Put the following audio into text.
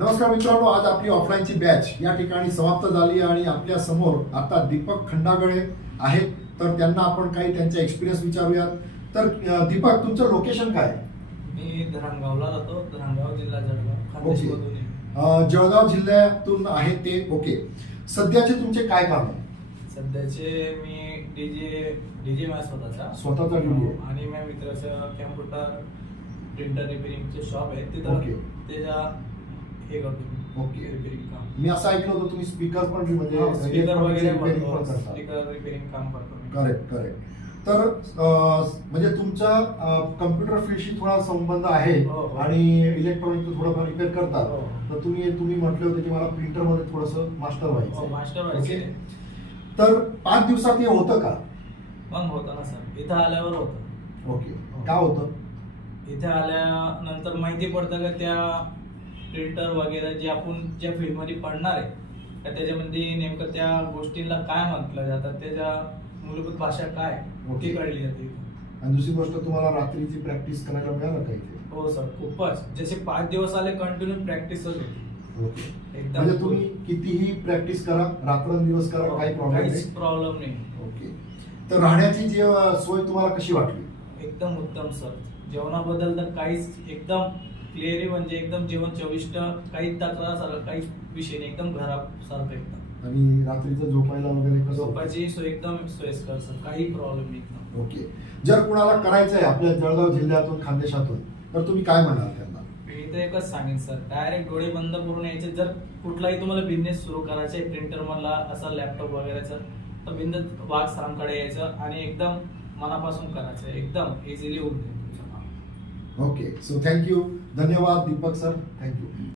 नमस्कार मित्रांनो, आज आपली ऑफलाईनची बॅच या ठिकाणी समाप्त झाली आणि आपल्या समोर आता दीपक खंडागळे आहेत. तर त्यांना आपण काही त्यांचा एक्सपिरियन्स विचारूयात. तर दीपक, तुमचं लोकेशन काय? मी धरणगावला राहतो. धरणगाव जिल्हा जळगाव ओके. खानदेशमधून आहे. जळगाव जिल्ह्यातून आहे ते. ओके. सध्याचे तुमचे काय काम आहे? सध्याचे मी डीजे माझा स्वतःचा DJ आहे. आणि माझ्या मित्राचं कॅम्प्युटर प्रिंटर रिपेअरिंगचे शॉप आहे तिथं. ओके. त्याच्या हे करतो ओके. रिपेअरिंग काम. मी असं ऐकलं होतं तुम्ही स्पीकर पण म्हणजे स्पीकर वगैरे repairing करतो. पण करता. स्पीकर रिपेअरिंग काम करतो मी. Correct correct. तर म्हणजे तुमचा कम्प्युटर फील्डशी थोडा संबंध आहे हो, हो. आणि इलेक्ट्रॉनिक थोडंफार रिपेअर करतात. हो. तर तुम्ही म्हटले होते की मला प्रिंटर मध्ये थोडंसं मास्टर हो, व्हायचं. Master okay. व्हायचे. तर 5 दिवसात हे होतं का? मग होतं ना सर, इथं आल्यावर होतं. ओके. का होतं? इथे आल्यानंतर माहिती पडतं का त्या प्रिंटर वगैरे जे आपण ज्या फील्डमध्ये पडणार आहे का त्याच्यामध्ये नेमकं त्या गोष्टींना काय म्हटलं जातं, त्याच्या मूलभूत भाषा काय ओके. ती कळली जाते. आणि दुसरी गोष्ट, तुम्हाला रात्रीची प्रॅक्टिस करायला मिळालं का इथे? हो सर, खूपच. जसे 5 दिवस आले कंटिन्यू प्रॅक्टिसच होती. ओके. एकदम म्हणजे तुम्ही कितीही प्रॅक्टिस करा, रात्रंदिवस करा, काही प्रॉब्लेम नाही. काहीच प्रॉब्लेम नाही. ओके. तर राहण्याची जी सोय तुम्हाला कशी वाटली? एकदम उत्तम सर. जेवणाबद्दल तर काहीच, एकदम क्लिअरली म्हणजे एकदम जेवण चविष्ट, काही तक्रार सारखं काहीच विषय नाही, एकदम घरासारखं एकदम. आणि रात्रीचं झोपायला वगैरे कसं? झोपाची सोय एकदम सोयीस्कर सर, काही प्रॉब्लेम नाही एकदम. ओके. जर कुणाला करायचं आहे आपल्या जळगाव जिल्ह्यातून, खानदेशातून, तर तुम्ही काय म्हणाल त्यांना? मी तर एकच सांगेन सर, डायरेक्ट डोळे बंद करून यायचे. जर कुठलाही तुम्हाला बिझनेस सुरू करायचा आहे प्रिंटर मधला असा लॅपटॉप वगैरेचा, तर बिंदत वाघ सरांकडे यायचं आणि एकदम मनापासून करायचं. एकदम इझिली होऊन जाईल तुमचं काम. ओके. So thank you. धन्यवाद दीपक सर. थँक्यू.